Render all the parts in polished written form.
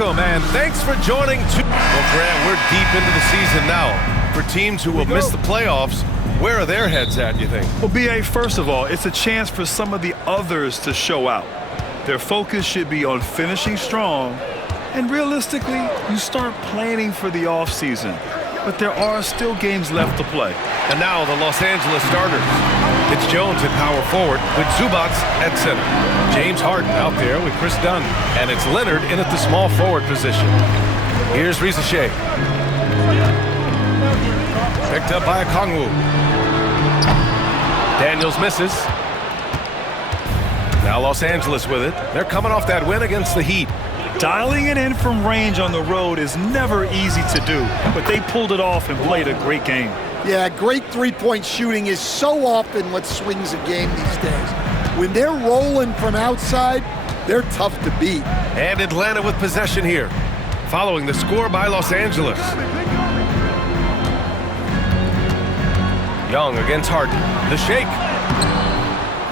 welcome, and thanks for joining. Well, Grant, we're deep into the season now. For teams who will miss the playoffs, where are their heads at, you think? Well, B.A., first of all, it's a chance for some of the others to show out. Their focus should be on finishing strong, and realistically, you start planning for the offseason. But there are still games left to play. And now the Los Angeles starters. It's Jones at power forward with Zubats at center. James Harden out there with Chris Dunn. And it's Leonard in at the small forward position. Here's Risacher. Picked up by Okongwu. Daniels misses. Now Los Angeles with it. They're coming off that win against the Heat. Dialing it in from range on the road is never easy to do, but they pulled it off and played a great game. Yeah, great three-point shooting is so often what swings a game these days. When they're rolling from outside, they're tough to beat. And Atlanta with possession here, following the score by Los Angeles. Young against Harden. The shake.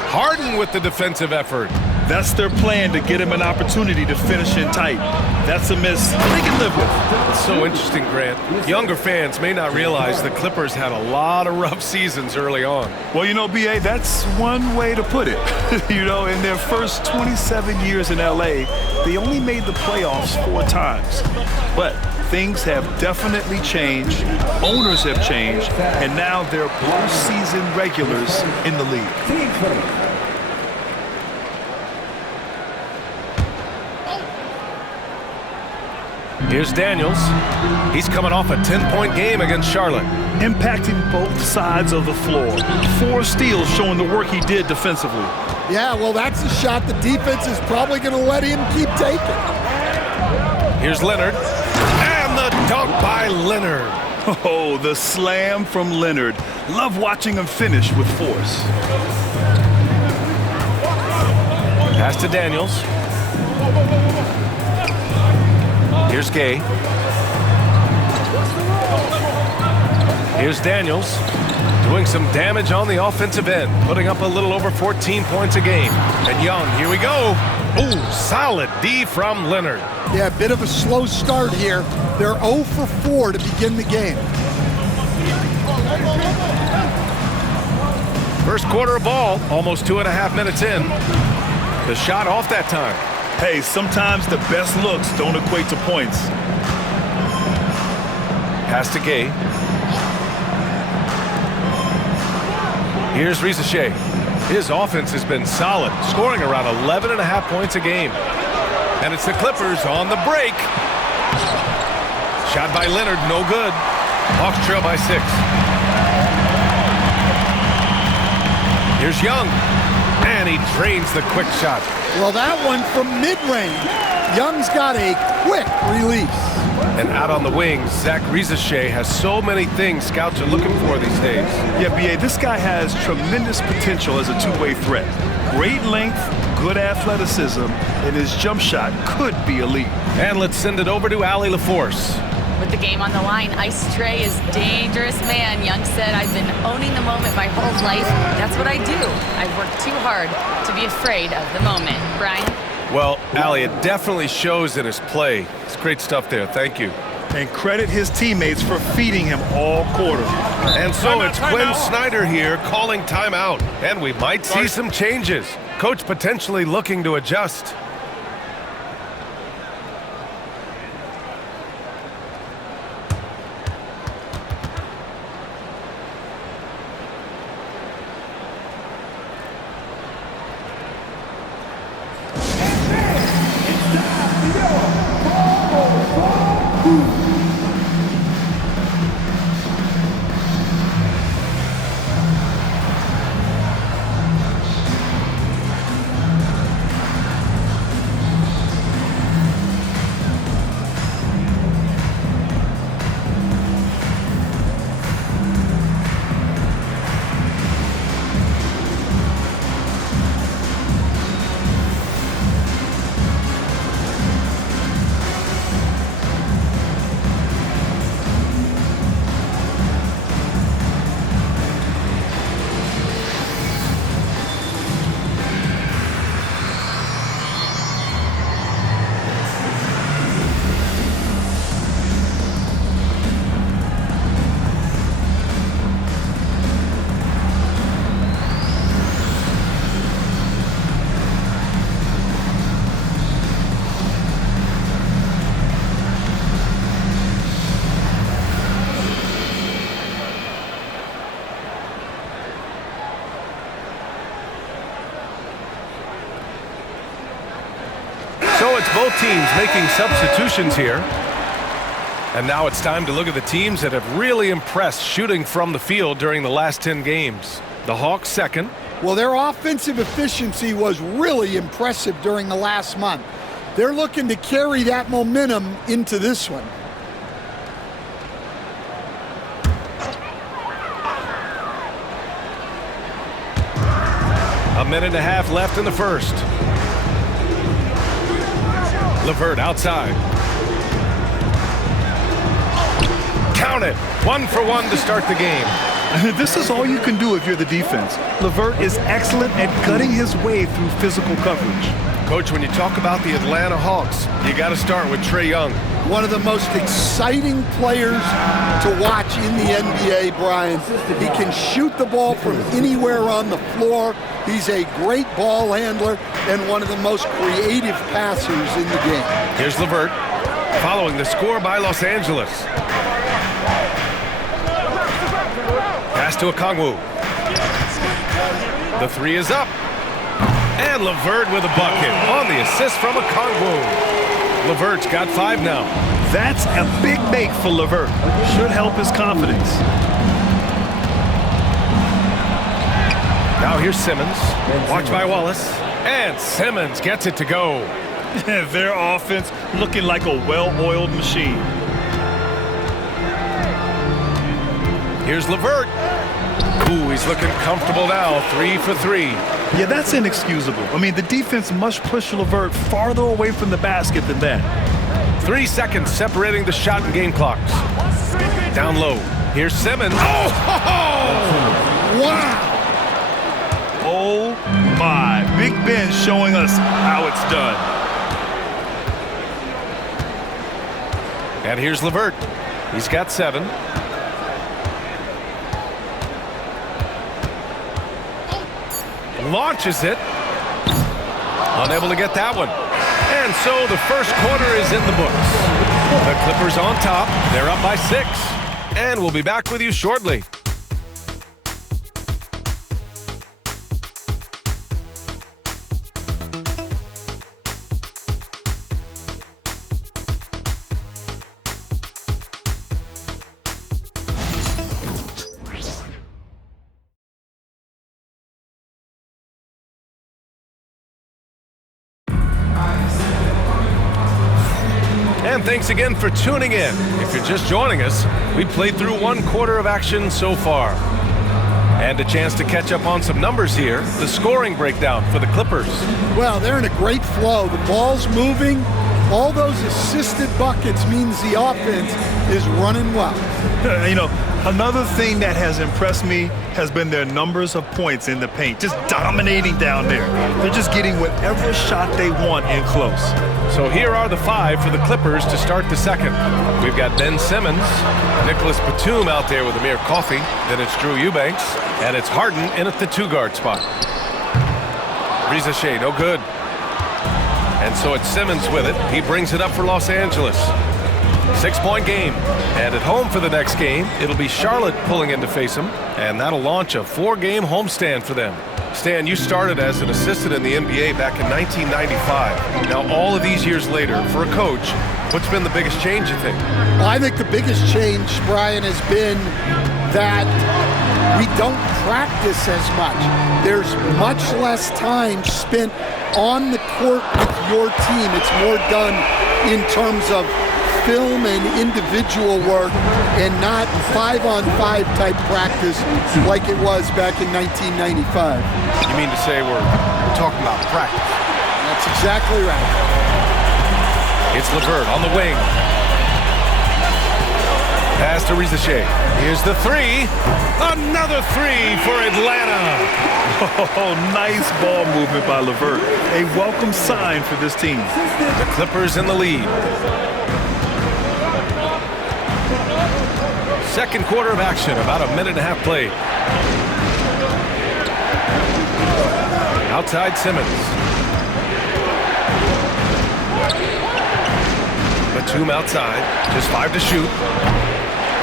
Harden with the defensive effort. That's their plan, to get him an opportunity to finish in tight. That's a miss they can live with. It's so interesting, Grant. Younger fans may not realize the Clippers had a lot of rough seasons early on. Well, you know, B.A., that's one way to put it. You know, in their first 27 years in L.A., they only made the playoffs 4 times. But things have definitely changed, owners have changed, and now they're postseason regulars in the league. Here's Daniels. He's coming off a 10-point game against Charlotte. Impacting both sides of the floor. 4 steals showing the work he did defensively. Yeah, well, that's a shot the defense is probably going to let him keep taking. Here's Leonard. And the dunk by Leonard. Oh, the slam from Leonard. Love watching him finish with force. Pass to Daniels. Here's Gay. Here's Daniels doing some damage on the offensive end, putting up a little over 14 points a game. And Young, here we go. Ooh, solid D from Leonard. Yeah, a bit of a slow start here. They're 0 for 4 to begin the game. First quarter of ball, almost 2.5 minutes in. The shot off that time. Hey, sometimes the best looks don't equate to points. Pass to Gay. Here's Risacher. His offense has been solid, scoring around 11.5 points a game. And it's the Clippers on the break. Shot by Leonard, no good. Hawks trail by 6. Here's Young. And he drains the quick shot. Well, that one from mid-range. Young's got a quick release. And out on the wings, Zach Risacher has so many things scouts are looking for these days. Yeah, B.A., this guy has tremendous potential as a two-way threat. Great length, good athleticism, and his jump shot could be elite. And let's send it over to Allie LaForce. With the game on the line, Ice Trae is dangerous man. Young said, I've been owning the moment my whole life. That's what I do. I've worked too hard to be afraid of the moment. Brian? Well, Allie, it definitely shows in his play. It's great stuff there. Thank you. And credit his teammates for feeding him all quarter. And so it's Quinn Snyder here calling timeout. And we might see some changes. Coach potentially looking to adjust. teams making substitutions here. And now it's time to look at the teams that have really impressed shooting from the field during the last 10 games. The Hawks second. Well, their offensive efficiency was really impressive during the last month. They're looking to carry that momentum into this one. A minute and a half left in the first. LeVert outside. Count it. 1 for 1 to start the game. This is all you can do if you're the defense. LeVert is excellent at gutting his way through physical coverage. Coach, when you talk about the Atlanta Hawks, you got to start with Trae Young. One of the most exciting players to watch in the NBA, Brian. He can shoot the ball from anywhere on the floor. He's a great ball handler and one of the most creative passers in the game. Here's LeVert, following the score by Los Angeles. Pass to Okongwu. The three is up. And LeVert with a bucket on the assist from Okongwu. LeVert's got 5 now. That's a big make for LeVert. Should help his confidence. Now here's Simmons. Watch by Wallace. And Simmons gets it to go. Their offense looking like a well-oiled machine. Here's LeVert. Ooh, he's looking comfortable now. 3 for 3. Yeah, that's inexcusable. I mean, the defense must push LeVert farther away from the basket than that. 3 seconds separating the shot and game clocks. Down low. Here's Simmons. Oh! Wow! Oh, my. Big Ben showing us how it's done. And here's LeVert. He's got 7. Launches it. Unable to get that one. And so the first quarter is in the books. The Clippers on top. They're up by 6. And we'll be back with you shortly. And thanks again for tuning in. If you're just joining us, we played through 1 quarter of action so far. And a chance to catch up on some numbers here. The scoring breakdown for the Clippers. Well, they're in a great flow. The ball's moving. All those assisted buckets means the offense is running well. You know, another thing that has impressed me has been their numbers of points in the paint, just dominating down there. They're just getting whatever shot they want in close. So here are the 5 for the Clippers to start the second. We've got Ben Simmons, Nicholas Batum out there with Amir Coffey. Then it's Drew Eubanks, and it's Harden in at the 2-guard spot. Riza Shea, no good. And so it's Simmons with it. He brings it up for Los Angeles. 6-point game. And at home for the next game, it'll be Charlotte pulling in to face them. And that'll launch a 4-game homestand for them. Stan, you started as an assistant in the NBA back in 1995. Now, all of these years later, for a coach, what's been the biggest change, you think? Well, I think the biggest change, Brian, has been that we don't practice as much. There's much less time spent on the court with your team. It's more done in terms of film and individual work and not 5-on-5 type practice like it was back in 1995. You mean to say we're talking about practice? That's exactly right. It's LeVert on the wing. Pass to Riza Shea. Here's the 3. Another 3 for Atlanta. Oh, nice ball movement by LeVert. A welcome sign for this team. The Clippers in the lead. Second quarter of action, about a minute and a half played. Outside Simmons. Batum outside, just 5 to shoot.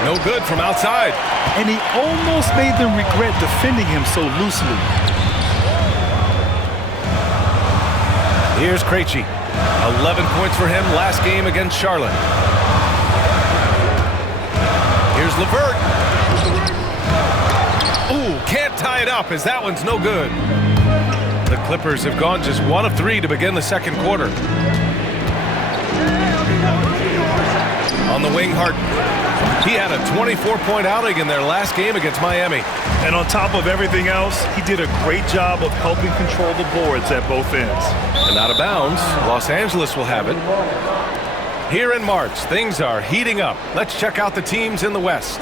No good from outside. And he almost made them regret defending him so loosely. Here's Krejci. 11 points for him last game against Charlotte. Here's LeVert. Ooh, can't tie it up as that one's no good. The Clippers have gone just 1 of 3 to begin the second quarter. On the wing, Harden. He had a 24-point outing in their last game against Miami. And on top of everything else, he did a great job of helping control the boards at both ends. And out of bounds, Los Angeles will have it. Here in March, things are heating up. Let's check out the teams in the West.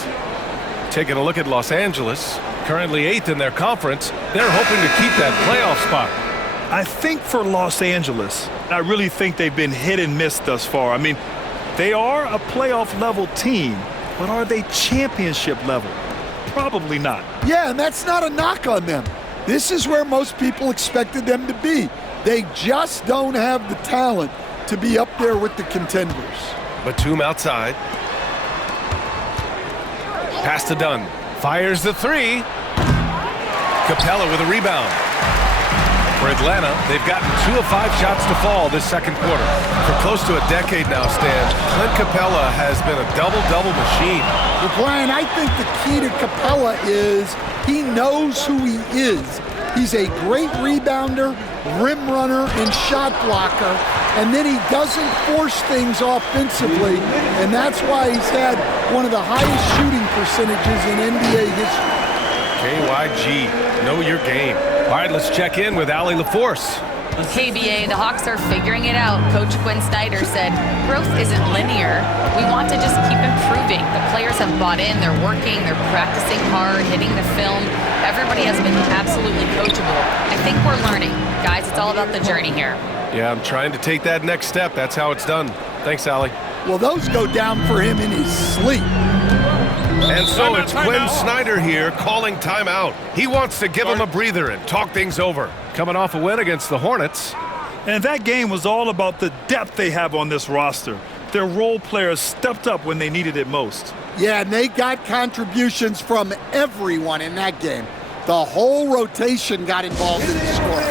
Taking a look at Los Angeles, currently 8th in their conference. They're hoping to keep that playoff spot. I think for Los Angeles, I really think they've been hit and miss thus far. I mean, they are a playoff level team, but are they championship level? Probably not. Yeah, and that's not a knock on them. This is where most people expected them to be. They just don't have the talent to be up there with the contenders. Batum outside. Pass to Dunn. Fires the three. Capella with a rebound. For Atlanta, they've gotten 2 of 5 shots to fall this second quarter. For close to a decade now, Stan, Clint Capella has been a double-double machine. Well, Brian, I think the key to Capella is he knows who he is. He's a great rebounder, rim runner, and shot blocker, and then he doesn't force things offensively, and that's why he's had one of the highest shooting percentages in NBA history. KYG, know your game. All right, let's check in with Allie LaForce. KBA, the Hawks are figuring it out. Coach Quinn Snyder said, growth isn't linear. We want to just keep improving. The players have bought in, they're working, they're practicing hard, hitting the film. Everybody has been absolutely coachable. I think we're learning. Guys, it's all about the journey here. Yeah, I'm trying to take that next step. That's how it's done. Thanks, Allie. Well, those go down for him in his sleep. And so it's Quinn Snyder here calling timeout. He wants to give him a breather and talk things over. Coming off a win against the Hornets. And that game was all about the depth they have on this roster. Their role players stepped up when they needed it most. Yeah, and they got contributions from everyone in that game. The whole rotation got involved in the scoring.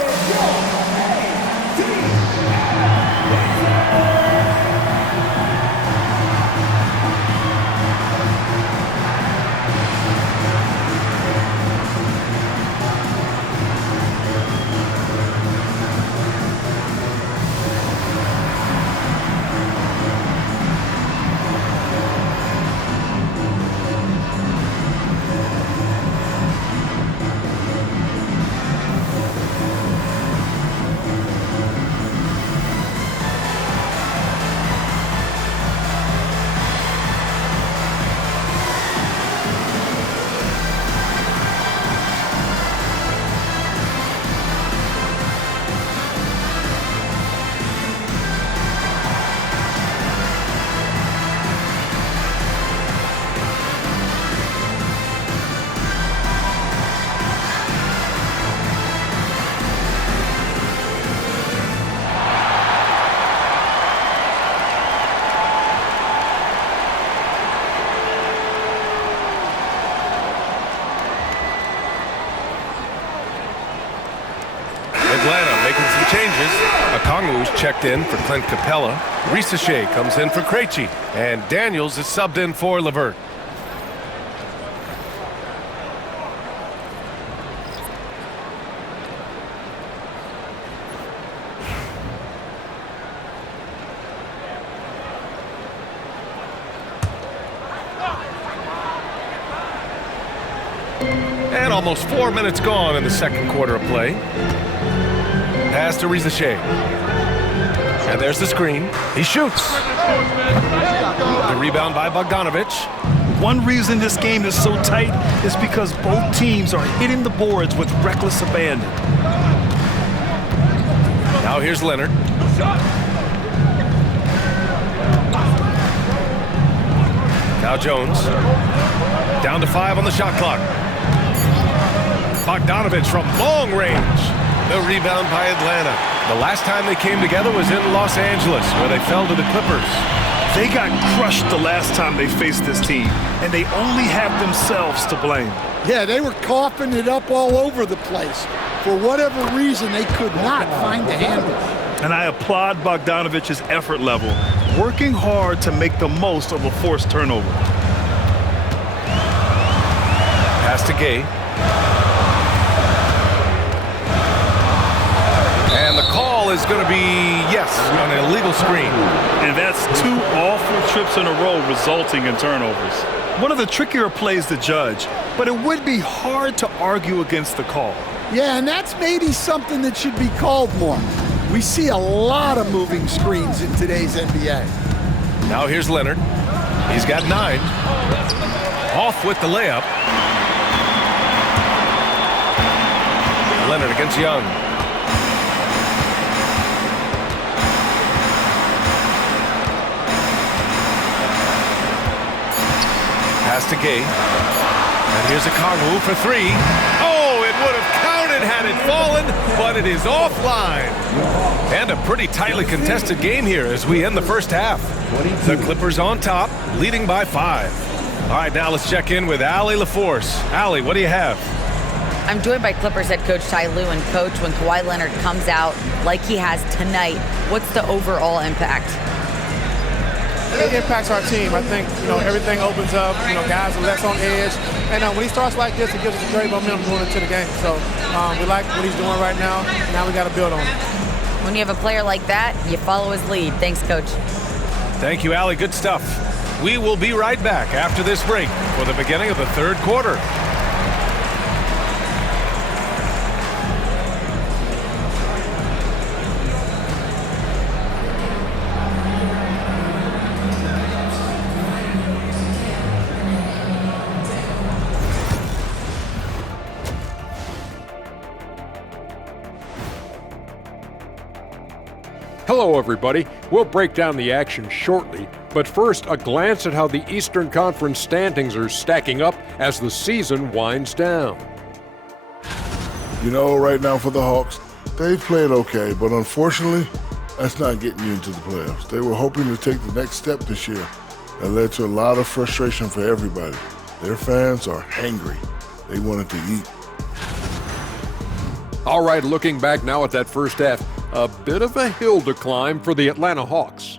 Atlanta making some changes. Okongwu's checked in for Clint Capella. Risacher comes in for Krejci. And Daniels is subbed in for LeVert. And almost 4 minutes gone in the second quarter of play. Pass to Risacher. And there's the screen. He shoots. The rebound by Bogdanovic. One reason this game is so tight is because both teams are hitting the boards with reckless abandon. Now here's Leonard. Now Jones. Down to 5 on the shot clock. Bogdanovic from long range. The rebound by Atlanta. The last time they came together was in Los Angeles, where they fell to the Clippers. They got crushed the last time they faced this team, and they only have themselves to blame. Yeah, they were coughing it up all over the place. For whatever reason, they could not find the handle. And I applaud Bogdanovich's effort level, working hard to make the most of a forced turnover. Pass to Gay. And the call is going to be, yes, on an illegal screen. And that's 2 awful trips in a row resulting in turnovers. One of the trickier plays to judge, but it would be hard to argue against the call. Yeah, and that's maybe something that should be called more. We see a lot of moving screens in today's NBA. Now here's Leonard. He's got 9. Off with the layup. Leonard against Young. Pass to Gay. And here's Okongwu for 3. Oh, it would have counted had it fallen, but it is offline. And a pretty tightly contested game here as we end the first half. The Clippers on top, leading by 5. All right, now let's check in with Allie LaForce. Allie, what do you have? I'm joined by Clippers head coach Ty Lue. And coach, when Kawhi Leonard comes out like he has tonight, what's the overall impact? It impacts our team. I think, everything opens up. Guys are less on edge. And when he starts like this, it gives us a great momentum going into the game. So we like what he's doing right now. Now we got to build on it. When you have a player like that, you follow his lead. Thanks, coach. Thank you, Allie. Good stuff. We will be right back after this break for the beginning of the third quarter. Hello, everybody. We'll break down the action shortly, but first, a glance at how the Eastern Conference standings are stacking up as the season winds down. Right now for the Hawks, they've played okay, but unfortunately, that's not getting you into the playoffs. They were hoping to take the next step this year. That led to a lot of frustration for everybody. Their fans are hangry. They wanted to eat. All right, looking back now at that first half, a bit of a hill to climb for the Atlanta Hawks.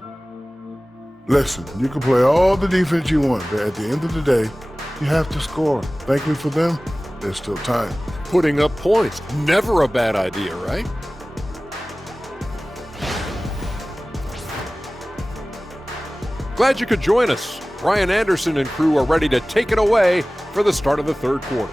Listen, you can play all the defense you want, but at the end of the day, you have to score. Thankfully for them, there's still time. Putting up points, never a bad idea, right? Glad you could join us. Brian Anderson and crew are ready to take it away for the start of the third quarter.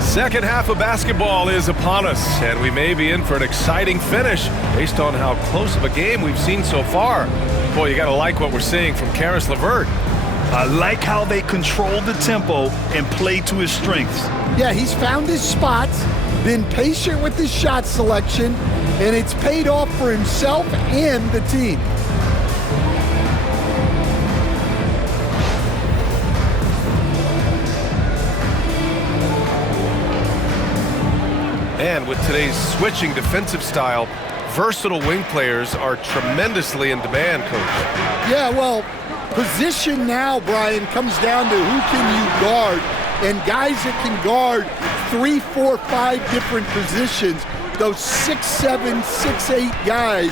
Second half of basketball is upon us, and we may be in for an exciting finish based on how close of a game we've seen so far. Boy, you got to like what we're seeing from Caris LeVert. I like how they control the tempo and play to his strengths. Yeah, he's found his spots, been patient with his shot selection, and it's paid off for himself and the team. And with today's switching defensive style, versatile wing players are tremendously in demand, Coach. Yeah, well, position now, Brian, comes down to who can you guard. And guys that can guard 3, 4, 5 different positions, those 6'7", 6'8" guys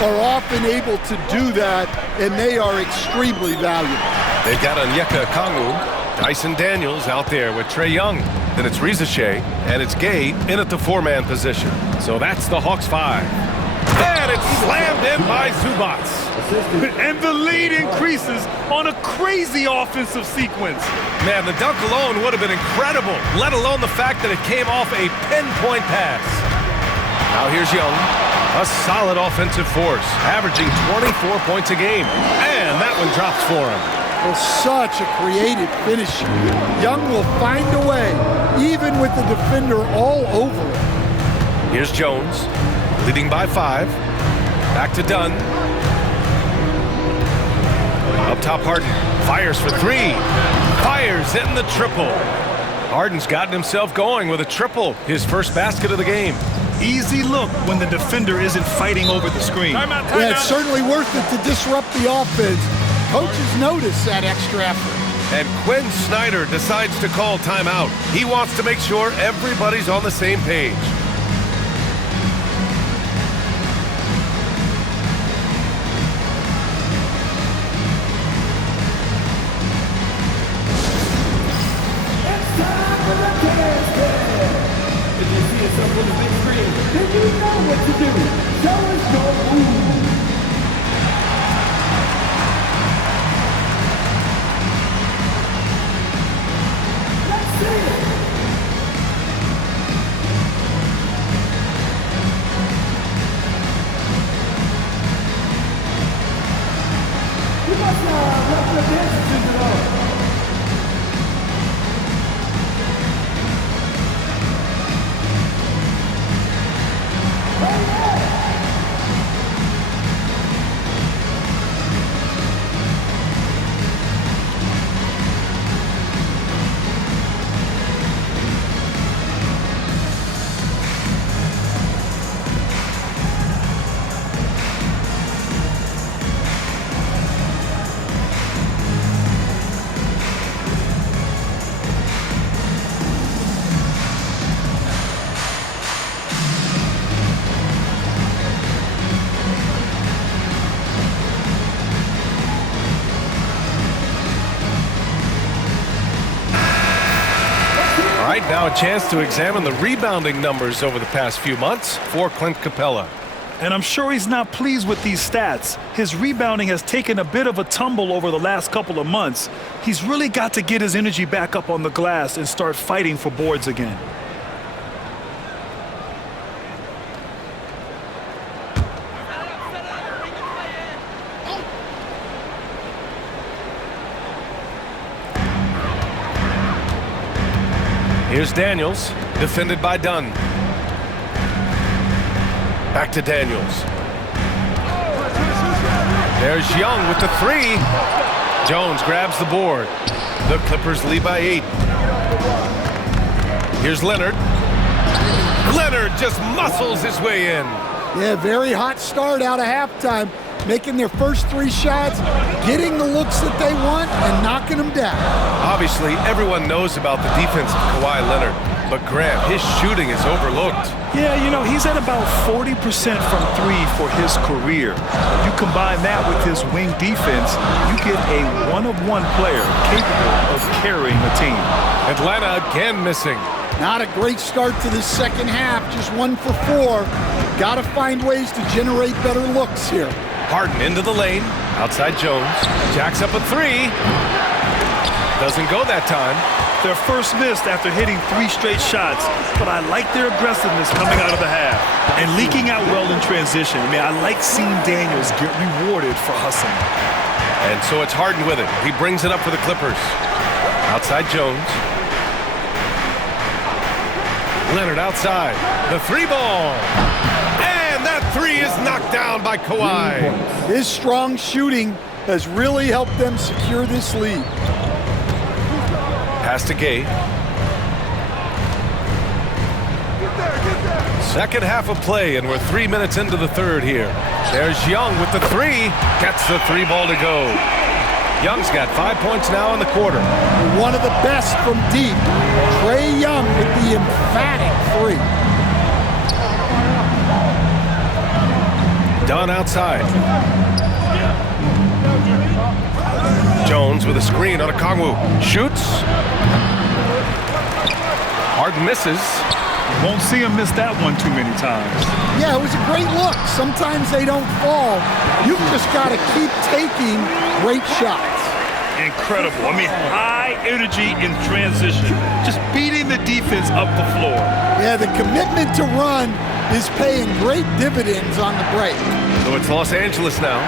are often able to do that, and they are extremely valuable. They've got Onyeka Okongwu, Dyson Daniels out there with Trae Young. Then it's Rizache, and it's Gay in at the 4-man position. So that's the Hawks 5. And it's slammed in by Zubac. And the lead increases on a crazy offensive sequence. Man, the dunk alone would have been incredible, let alone the fact that it came off a pinpoint pass. Now here's Young, a solid offensive force, averaging 24 points a game. And that one drops for him. Well, such a creative finisher. Young will find a way, even with the defender all over him. Here's Jones, leading by 5. Back to Dunn. Up top, Harden fires for 3. Fires, hitting the triple. Harden's gotten himself going with a triple, his first basket of the game. Easy look when the defender isn't fighting over the screen. Yeah, it's certainly worth it to disrupt the offense. Coaches notice that extra effort. And Quinn Snyder decides to call timeout. He wants to make sure everybody's on the same page. If you see us up on the big screen, then you know what to do. Show us your move. Let's see it. You must run the dances at all. Now a chance to examine the rebounding numbers over the past few months for Clint Capella. And I'm sure he's not pleased with these stats. His rebounding has taken a bit of a tumble over the last couple of months. He's really got to get his energy back up on the glass and start fighting for boards again. Here's Daniels, defended by Dunn. Back to Daniels. There's Young with the three. Jones grabs the board. The Clippers lead by 8. Here's Leonard. Leonard just muscles his way in. Yeah, very hot start out of halftime. Making their first 3 shots, getting the looks that they want, and knocking them down. Obviously, everyone knows about the defense of Kawhi Leonard, but Grant, his shooting is overlooked. Yeah, you know, he's at about 40% from 3 for his career. You combine that with his wing defense, you get a one-of-one player capable of carrying a team. Atlanta again missing. Not a great start to the second half, just 1 for 4. Got to find ways to generate better looks here. Harden into the lane, outside Jones, jacks up a 3. Doesn't go that time. Their first missed after hitting 3 straight shots, but I like their aggressiveness coming out of the half and leaking out well in transition. I mean, I like seeing Daniels get rewarded for hustling. And so it's Harden with it. He brings it up for the Clippers. Outside Jones. Leonard outside. The 3-ball. That 3 is knocked down by Kawhi. His strong shooting has really helped them secure this lead. Pass to Gay. Second half of play, and we're 3 minutes into the third here. There's Young with the 3. Gets the 3-ball to go. Young's got 5 points now in the quarter. One of the best from deep. Trae Young with the emphatic 3. Dunn outside. Jones with a screen on Okongwu. Shoots. Harden misses. Won't see him miss that one too many times. Yeah, it was a great look. Sometimes they don't fall. You've just got to keep taking great shots. Incredible. I mean, high energy in transition. Just beating the defense up the floor. Yeah, the commitment to run is paying great dividends on the break. So it's Los Angeles now,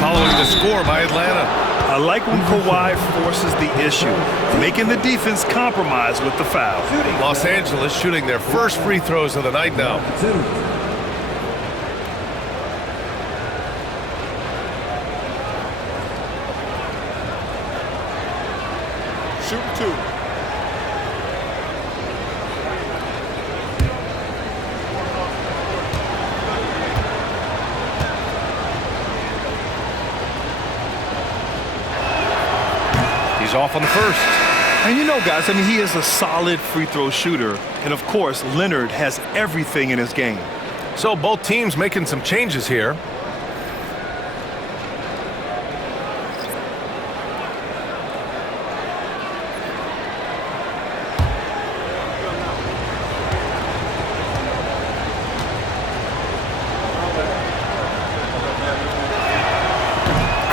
following the score by Atlanta. I like when Kawhi forces the issue, making the defense compromise with the foul. Los Angeles shooting their first free throws of the night now. Shoot 2. He's off on the first. And you know, guys, I mean, he is a solid free throw shooter. And, of course, Leonard has everything in his game. So both teams making some changes here.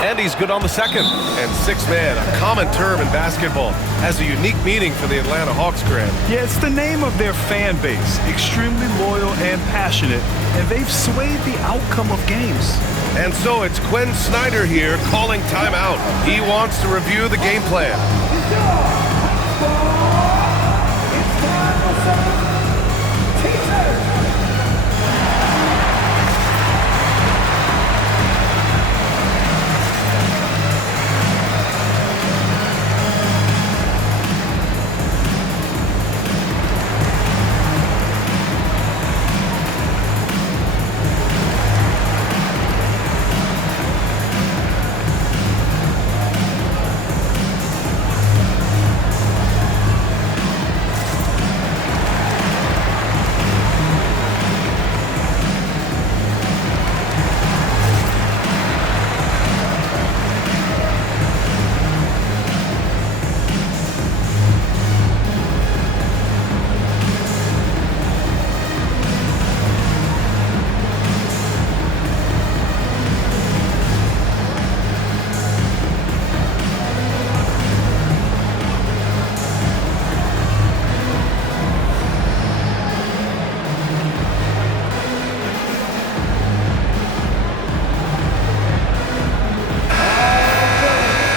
And he's good on the second. And six-man, a common term in basketball, has a unique meaning for the Atlanta Hawks, Grant. Yeah, it's the name of their fan base. Extremely loyal and passionate. And they've swayed the outcome of games. And so it's Quinn Snyder here calling timeout. He wants to review the game plan.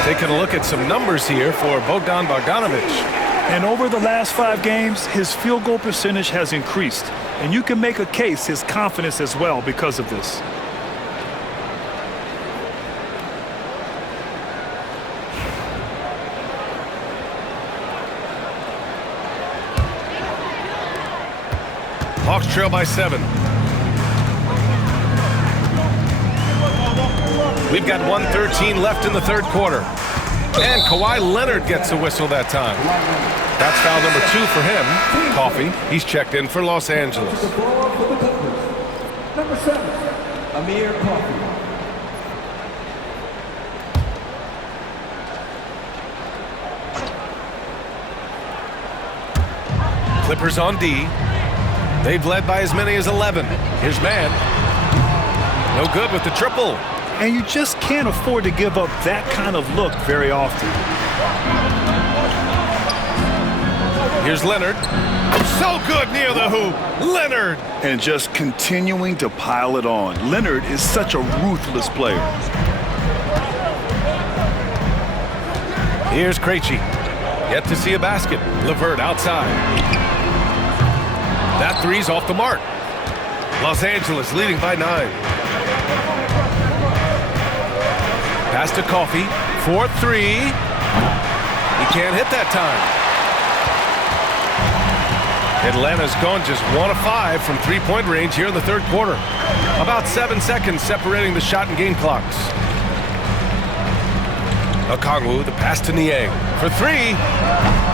Taking a look at some numbers here for Bogdan Bogdanovic. And over the last 5 games, his field goal percentage has increased. And you can make a case his confidence as well because of this. Hawks trail by 7. We've got 1:13 left in the third quarter. And Kawhi Leonard gets a whistle that time. That's foul number 2 for him. Coffey, he's checked in for Los Angeles. Number 7, Amir Coffey. Clippers on D. They've led by as many as 11. Here's Mann. No good with the triple. And you just can't afford to give up that kind of look very often. Here's Leonard. So good near the hoop. Leonard. And just continuing to pile it on. Leonard is such a ruthless player. Here's Krejci. Yet to see a basket. LeVert outside. That three's off the mark. Los Angeles leading by 9. Pass to Coffey. 4-3. He can't hit that time. Atlanta's gone just 1 of 5 from three-point range here in the third quarter. About 7 seconds separating the shot and game clocks. Okongwu, the pass to Niang. For 3.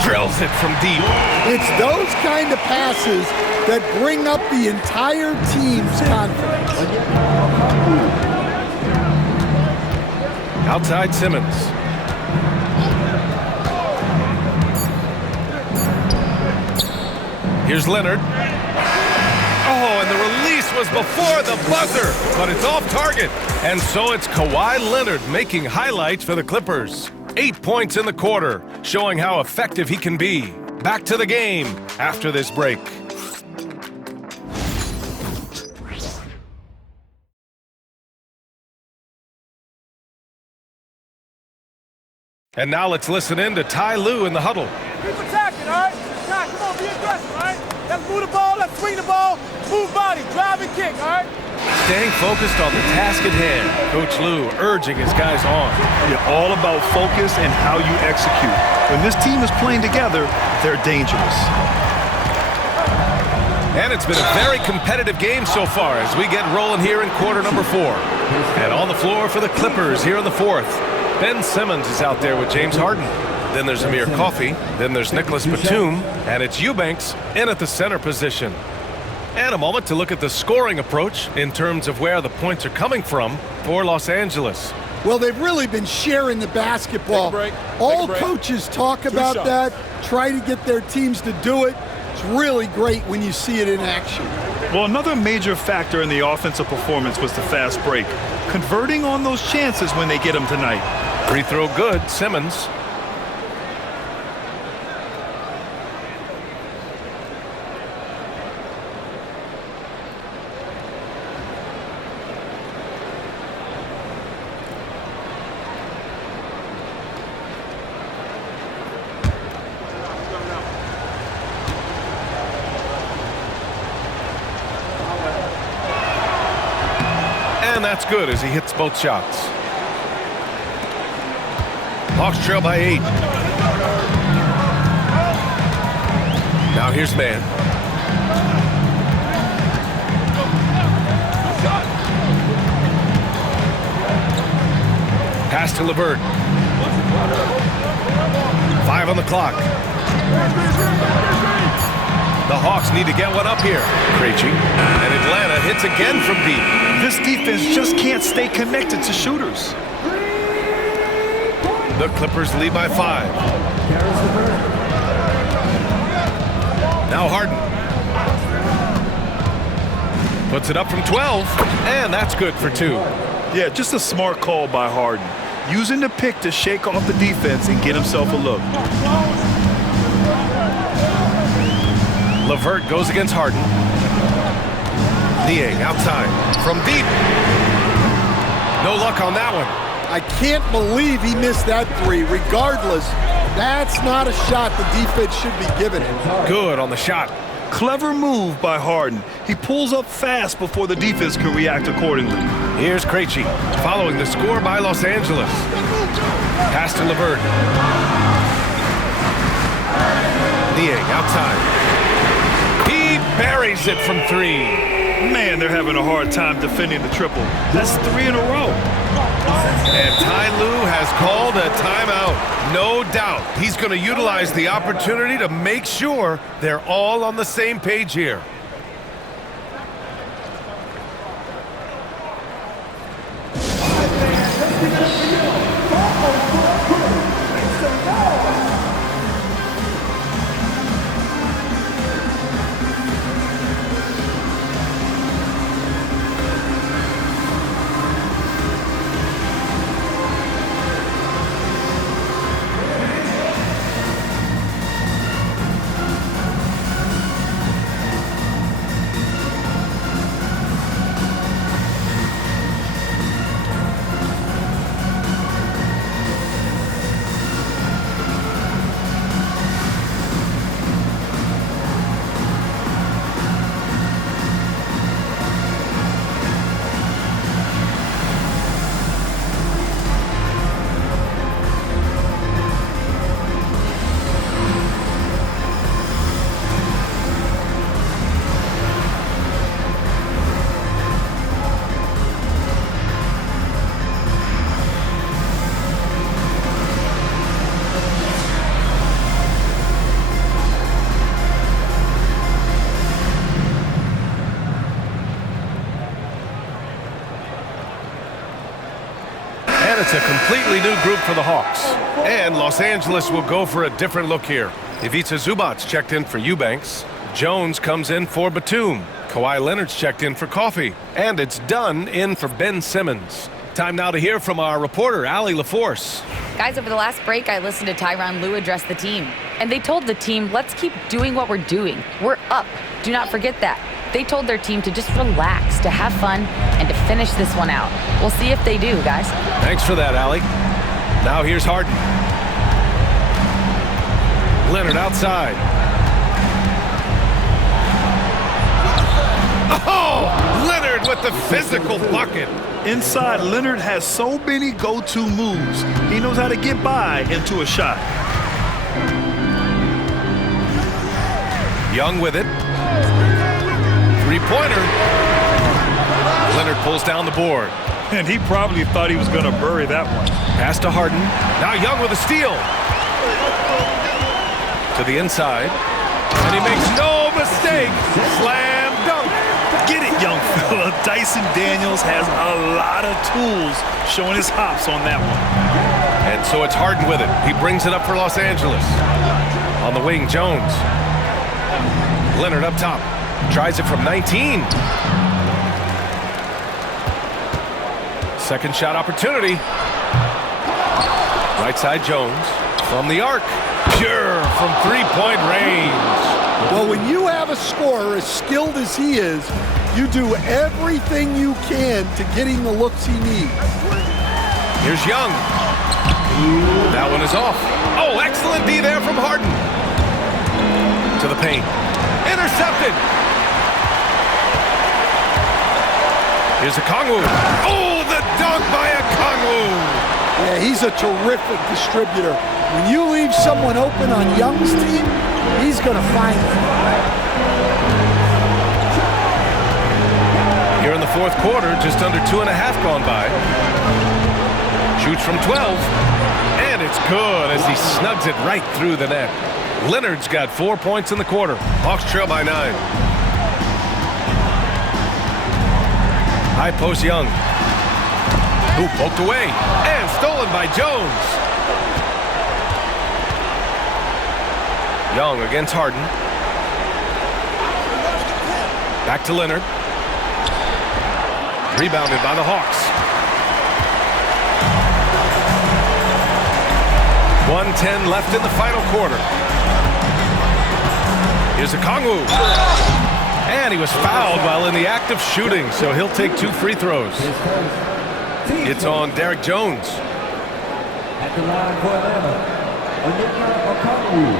Drills it from deep. It's those kind of passes that bring up the entire team's confidence. Outside Simmons. Here's Leonard. Oh, and the release was before the buzzer, but it's off target. And so it's Kawhi Leonard making highlights for the Clippers. 8 points in the quarter, showing how effective he can be. Back to the game after this break. And now let's listen in to Ty Lue in the huddle. Keep attacking, all right? Nah, come on, be aggressive, all right? Let's move the ball, let's swing the ball, move body, drive and kick, all right? Staying focused on the task at hand. Coach Lue urging his guys on. You're all about focus and how you execute. When this team is playing together, they're dangerous. And it's been a very competitive game so far as we get rolling here in quarter number 4. And on the floor for the Clippers here in the fourth. Ben Simmons is out there with James Harden. Then there's Amir Coffey. Then there's Nicholas Batum. And it's Eubanks in at the center position. And a moment to look at the scoring approach in terms of where the points are coming from for Los Angeles. Well, they've really been sharing the basketball. All coaches talk about that, try to get their teams to do it. It's really great when you see it in action. Well, another major factor in the offensive performance was the fast break. Converting on those chances when they get them tonight. Free throw good, Simmons. And that's good as he hits both shots. Hawks trail by 8. Now here's man. Pass to LeVert. 5 on the clock. The Hawks need to get one up here. Krejci. And Atlanta hits again from deep. This defense just can't stay connected to shooters. The Clippers lead by 5. Now Harden. Puts it up from 12. And that's good for 2. Yeah, just a smart call by Harden. Using the pick to shake off the defense and get himself a look. LeVert goes against Harden. Niang outside from deep. No luck on that one. I can't believe he missed that 3. Regardless, that's not a shot the defense should be giving him. Good on the shot. Clever move by Harden. He pulls up fast before the defense can react accordingly. Here's Krejci following the score by Los Angeles. Pass to LeVert. Niang outside. He buries it from 3. Man, they're having a hard time defending the triple. That's 3 in a row. And Ty Lue has called a timeout. No doubt he's going to utilize the opportunity to make sure they're all on the same page here. It's a completely new group for the Hawks. And Los Angeles will go for a different look here. Ivica Zubac checked in for Eubanks. Jones comes in for Batum. Kawhi Leonard's checked in for Coffey. And it's Dunn in for Ben Simmons. Time now to hear from our reporter, Allie LaForce. Guys, over the last break, I listened to Tyronn Lue address the team. And they told the team, let's keep doing what we're doing. We're up. Do not forget that. They told their team to just relax, to have fun, and to finish this one out. We'll see if they do, guys. Thanks for that, Allie. Now here's Harden. Leonard outside. Oh! Leonard with the physical bucket. Inside, Leonard has so many go-to moves. He knows how to get by into a shot. Young with it. Three-pointer. Leonard pulls down the board. And he probably thought he was going to bury that one. Pass to Harden. Now Young with a steal. To the inside. And he makes no mistake. Slam dunk. Get it, young fella. Dyson Daniels has a lot of tools showing his hops on that one. And so it's Harden with it. He brings it up for Los Angeles. On the wing, Jones. Leonard up top. Tries it from 19. Second shot opportunity. Right side, Jones. From the arc. Pure from three-point range. Well, when you have a scorer as skilled as he is, you do everything you can to get him the looks he needs. Here's Young. That one is off. Oh, excellent D there from Harden. To the paint. Intercepted. Here's Okongwu. Oh, the dunk by Okongwu. Yeah, he's a terrific distributor. When you leave someone open on Young's team, he's going to find it. Here in the fourth quarter, just under 2.5 gone by. Shoots from 12. And it's good as he snugs it right through the net. Leonard's got 4 points in the quarter. Hawks trail by 9. High post Young. Who poked away. And stolen by Jones. Young against Harden. Back to Leonard. Rebounded by the Hawks. 1:10 left in the final quarter. Here's Okongwu. And he was fouled while in the act of shooting, so he'll take 2 free throws. It's on Derek Jones. At the line for Atlanta, Onyeka Okongwu,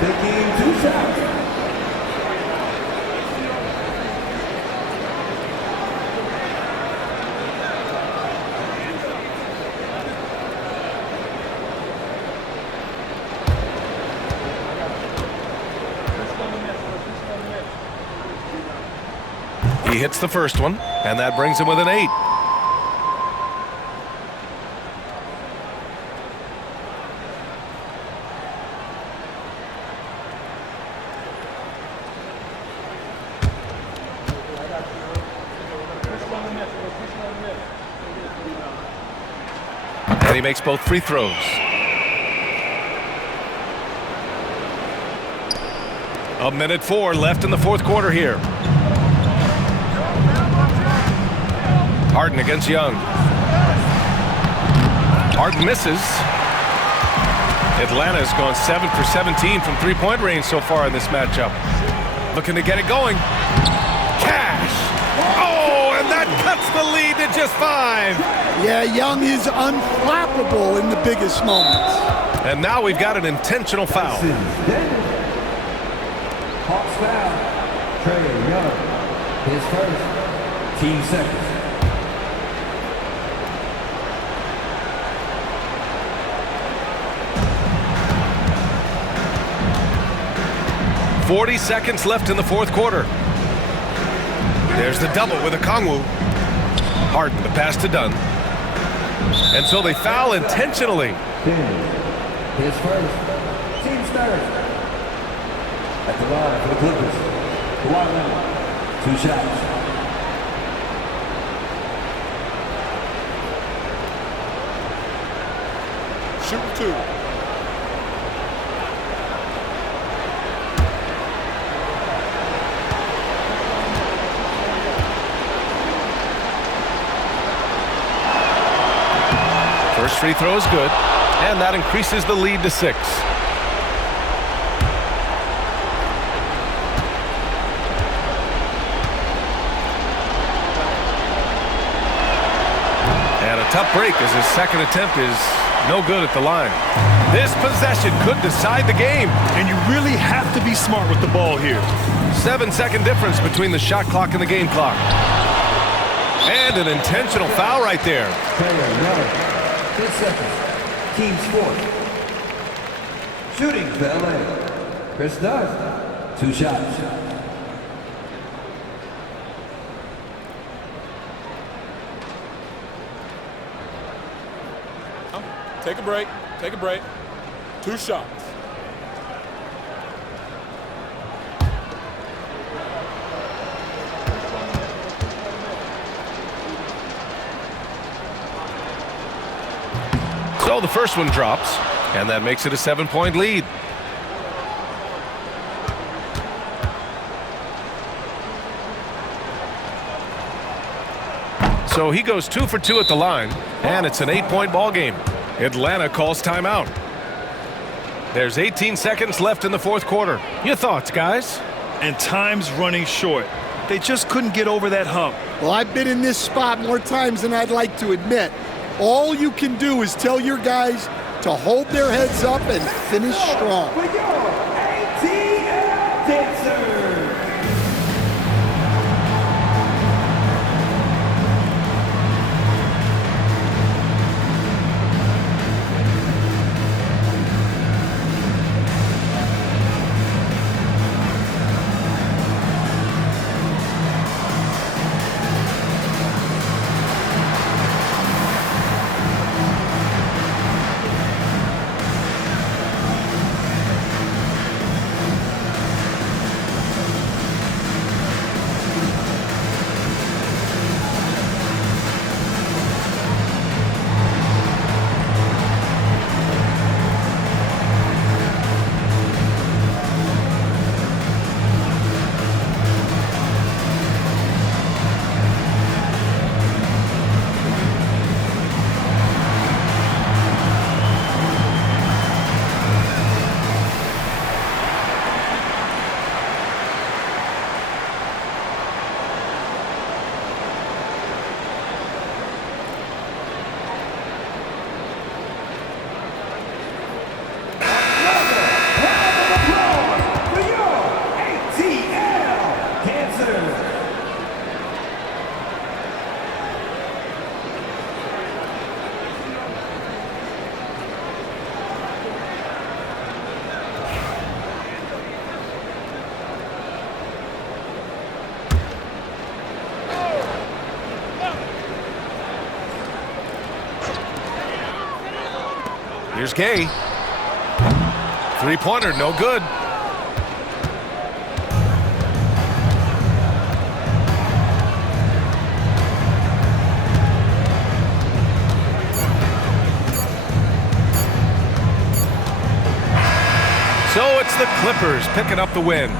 taking 2 shots. He hits the first one, and that brings him with an 8. And he makes both free throws. A minute 4 left in the fourth quarter here. Harden against Young. Harden misses. Atlanta's gone 7 for 17 from three-point range so far in this matchup. Looking to get it going. Cash. Oh, and that cuts the lead to just 5. Yeah, Young is unflappable in the biggest moments. And now we've got an intentional foul. Hawks foul. Trae Young. His first. Team second. .40 seconds left in the fourth quarter. There's the double with Okongwu. Harden, the pass to Dunn. And so they foul intentionally. His first. Team's third. At the line for the Clippers. Kawhi Leonard. 2 shots. Shoot 2. First free throw is good, and that increases the lead to 6. And a tough break as his second attempt is no good at the line. This possession could decide the game. And you really have to be smart with the ball here. 7-second difference between the shot clock and the game clock. And an intentional foul right there. His second. Team's fourth. Shooting for LA. Chris Dunn. 2 shots. Take a break. Take a break. 2 shots. So the first one drops, and that makes it a 7-point lead. So he goes 2 for 2 at the line, and it's an 8-point ball game. Atlanta calls timeout. There's 18 seconds left in the fourth quarter. Your thoughts, guys? And time's running short. They just couldn't get over that hump. Well, I've been in this spot more times than I'd like to admit. All you can do is tell your guys to hold their heads up and finish strong. For your ATL Dancer. Here's Gay. 3-pointer, no good. So it's the Clippers picking up the win.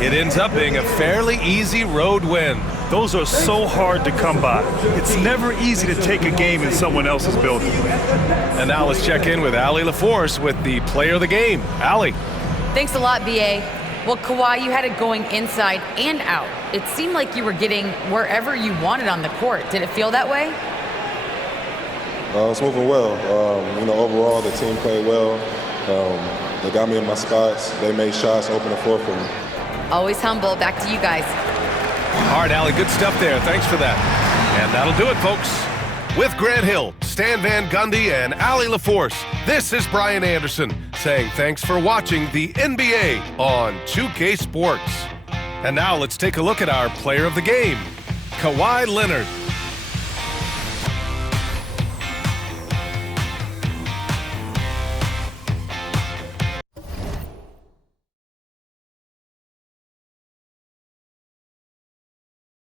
It ends up being a fairly easy road win. Those are so hard to come by. It's never easy to take a game in someone else's building. And now let's check in with Allie LaForce with the player of the game. Allie. Thanks a lot, B.A. Well, Kawhi, you had it going inside and out. It seemed like you were getting wherever you wanted on the court. Did it feel that way? It's moving well. Overall, the team played well. They got me in my spots. They made shots, open the floor for me. Always humble. Back to you guys. All right, Allie, good stuff there. Thanks for that. And that'll do it, folks. With Grant Hill, Stan Van Gundy, and Allie LaForce, this is Brian Anderson saying thanks for watching the NBA on 2K Sports. And now let's take a look at our player of the game, Kawhi Leonard.